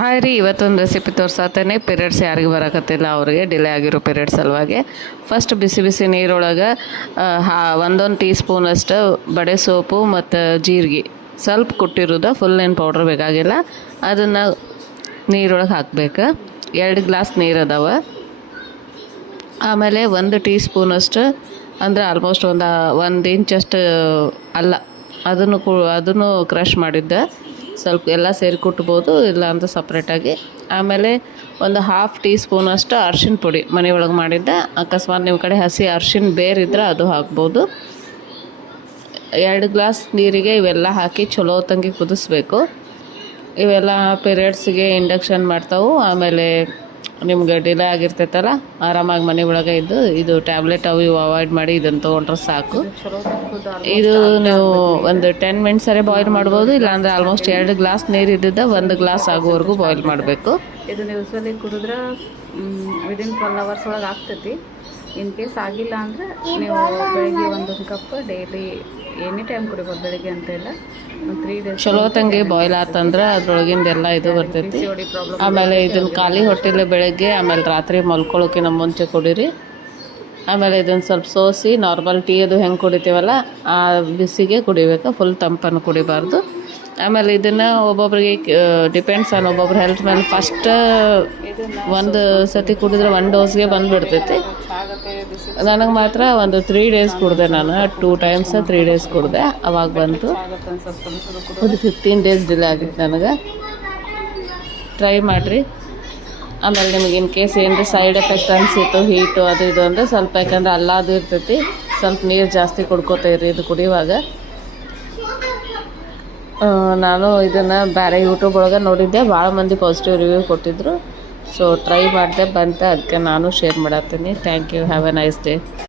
Hi ರೀ, ಇವತ್ತೊಂದು recipe ತೋರ್ಸತ್ತೇನೆ. Periods ಯಾರಿಗೆ ಬರೋಕತ್ತಿಲ್ಲ ಅವ್ರಿಗೆ, ಡಿಲೇ ಆಗಿರೋ ಪೀರಿಯಡ್ಸ್ ಸಲುವಾಗಿ ಫಸ್ಟ್ ಬಿಸಿ ಬಿಸಿ ನೀರೊಳಗೆ ಒಂದೊಂದು ಟೀ ಸ್ಪೂನಷ್ಟು ಬಡೆ ಸೋಪು ಮತ್ತು ಜೀರಿಗೆ ಸ್ವಲ್ಪ ಕುಟ್ಟಿರೋದು, ಫುಲ್ ಏನು ಪೌಡ್ರ್ ಬೇಕಾಗಿಲ್ಲ. ಅದನ್ನು ನೀರೊಳಗೆ ಹಾಕ್ಬೇಕು. 2 ಗ್ಲಾಸ್ ನೀರು ಅದಾವೆ. ಆಮೇಲೆ 1 ಟೀ ಸ್ಪೂನಷ್ಟು ಅಂದರೆ ಆಲ್ಮೋಸ್ಟ್ ಒಂದು ಇಂಚಷ್ಟು ಅಲ್ಲ, ಅದನ್ನು ಕ್ರಷ್ ಮಾಡಿದ್ದೆ. ಸ್ವಲ್ಪ ಎಲ್ಲ ಸೇರಿ ಕುಟ್ಬೋದು, ಇಲ್ಲ ಅಂತ ಸಪ್ರೇಟಾಗಿ. ಆಮೇಲೆ ಒಂದು ½ ಟೀ ಸ್ಪೂನಷ್ಟು ಅರ್ಶಿಣ ಪುಡಿ ಮನೆ ಒಳಗೆ ಮಾಡಿದ್ದೆ. ಅಕಸ್ಮಾತ್ ನಿಮ್ಮ ಕಡೆ ಹಸಿ ಅರ್ಶಿಣ ಬೇರಿದ್ರೆ ಅದು ಹಾಕ್ಬೋದು. 2 ಗ್ಲಾಸ್ ನೀರಿಗೆ ಇವೆಲ್ಲ ಹಾಕಿ ಚಲೋ ತಂಗಿ ಕುದಿಸ್ಬೇಕು. ಇವೆಲ್ಲ ಪೀರಿಯಡ್ಸಿಗೆ ಇಂಡಕ್ಷನ್ ಮಾಡ್ತಾವೆ. ಆಮೇಲೆ ನಿಮ್ಗೆ ಡಿಲೇ ಆಗಿರ್ತೈತಲ್ಲ, ಆರಾಮಾಗಿ ಮನೆ ಒಳಗೆ ಇದ್ದು ಇದು ಟ್ಯಾಬ್ಲೆಟ್ ಅವು ಇವು ಅವಾಯ್ಡ್ ಮಾಡಿ ಇದನ್ನು ತೊಗೊಂಡ್ರೆ ಸಾಕು. ಇದು ನೀವು ಒಂದು 10 ಮಿನಿಟ್ಸರೇ ಬಾಯ್ಲ್ ಮಾಡ್ಬೋದು, ಇಲ್ಲಾಂದರೆ ಆಲ್ಮೋಸ್ಟ್ 2 ಗ್ಲಾಸ್ ನೀರು ಇದ್ದಿದ್ದ 1 ಗ್ಲಾಸ್ ಆಗೋವರೆಗೂ ಬಾಯ್ಲ್ ಮಾಡಬೇಕು. ಇದನ್ನ ಯೂಸ್ವಲಿ ಕುಡಿದ್ರೆ ವಿದಿನ್ 12 ಅವರ್ಸ್ ಒಳಗೆ ಆಗ್ತೈತಿ. ಇನ್ ಕೇಸ್ ಆಗಿಲ್ಲ ಅಂದರೆ ನೀವು ಬೆಳಿಗ್ಗೆ 1 ಕಪ್ ಡೈಲಿ ಎನಿ ಟೈಮ್ ಕುಡಿಬೋದು, ಬೆಳಿಗ್ಗೆ ಅಂತ ಇಲ್ಲ. 3 ಡೇಸ್ ಚಲೋ ತಂಗಿ ಬಾಯ್ಲ್ ಆತಂದ್ರೆ ಅದ್ರೊಳಗಿಂದೆಲ್ಲ ಇದು ಬರ್ತೈತಿ. ಆಮೇಲೆ ಇದನ್ನು ಖಾಲಿ ಹೊಟ್ಟೆಲೆ ಬೆಳಗ್ಗೆ ಆಮೇಲೆ ರಾತ್ರಿ ಮಲ್ಕೊಳ್ಳೋಕ್ಕಿಂತ ಮುಂಚೆ ಕುಡೀರಿ. ಆಮೇಲೆ ಇದನ್ನು ಸ್ವಲ್ಪ ಸೋಸಿ ನಾರ್ಮಲ್ ಟೀ ಅದು ಹೆಂಗೆ ಕುಡಿತೀವಲ್ಲ ಆ ಬಿಸಿಗೆ ಕುಡಿಬೇಕು, ಫುಲ್ ತಂಪನ್ನು ಕುಡಿಬಾರ್ದು. ಆಮೇಲೆ ಇದನ್ನು ಒಬ್ಬೊಬ್ರಿಗೆ ಡಿಪೆಂಡ್ಸ್ ಆನ್ ಒಬ್ಬೊಬ್ರ ಹೆಲ್ತ್ ಮೇಲೆ. ಫಸ್ಟ್ ಒಂದು ಸತಿ ಕುಡಿದ್ರೆ 1 ಡೋಸ್ಗೆ ಬಂದುಬಿಡ್ತೈತಿ. ನನಗೆ ಮಾತ್ರ ಒಂದು 3 ಡೇಸ್ ಕುಡಿದೆ, ನಾನು 2 ಟೈಮ್ಸ್ 3 ಡೇಸ್ ಕುಡಿದೆ, ಅವಾಗ ಬಂತು. ಒಂದು 15 ಡೇಸ್ ಡಿಲೇ ಆಗಿತ್ತು ನನಗೆ. ಟ್ರೈ ಮಾಡಿರಿ. ಆಮೇಲೆ ನಿಮಗೆ ಇನ್ ಕೇಸ್ ಏನಾರ ಸೈಡ್ ಎಫೆಕ್ಟ್ ಅನಿಸಿತ್ತು, ಹೀಟು ಅದು ಇದು ಅಂದರೆ ಸ್ವಲ್ಪ, ಯಾಕಂದ್ರೆ ಅದು ಇರ್ತೈತಿ, ಸ್ವಲ್ಪ ನೀರು ಜಾಸ್ತಿ ಕುಡ್ಕೋತೀರಿ ಇದು ಕುಡಿಯುವಾಗ. ನಾನು ಇದನ್ನು ಬೇರೆ ಯೂಟ್ಯೂಬ್ ಒಳಗೆ ನೋಡಿದ್ದೆ, ಭಾಳ ಮಂದಿ ಪಾಸಿಟಿವ್ ರಿವ್ಯೂ ಕೊಟ್ಟಿದ್ದರು. ಸೊ ಟ್ರೈ ಮಾಡಿದೆ, ಬಂತೆ, ಅದಕ್ಕೆ ನಾನು ಶೇರ್ ಮಾಡತ್ತೀನಿ. Thank you. Have a nice day.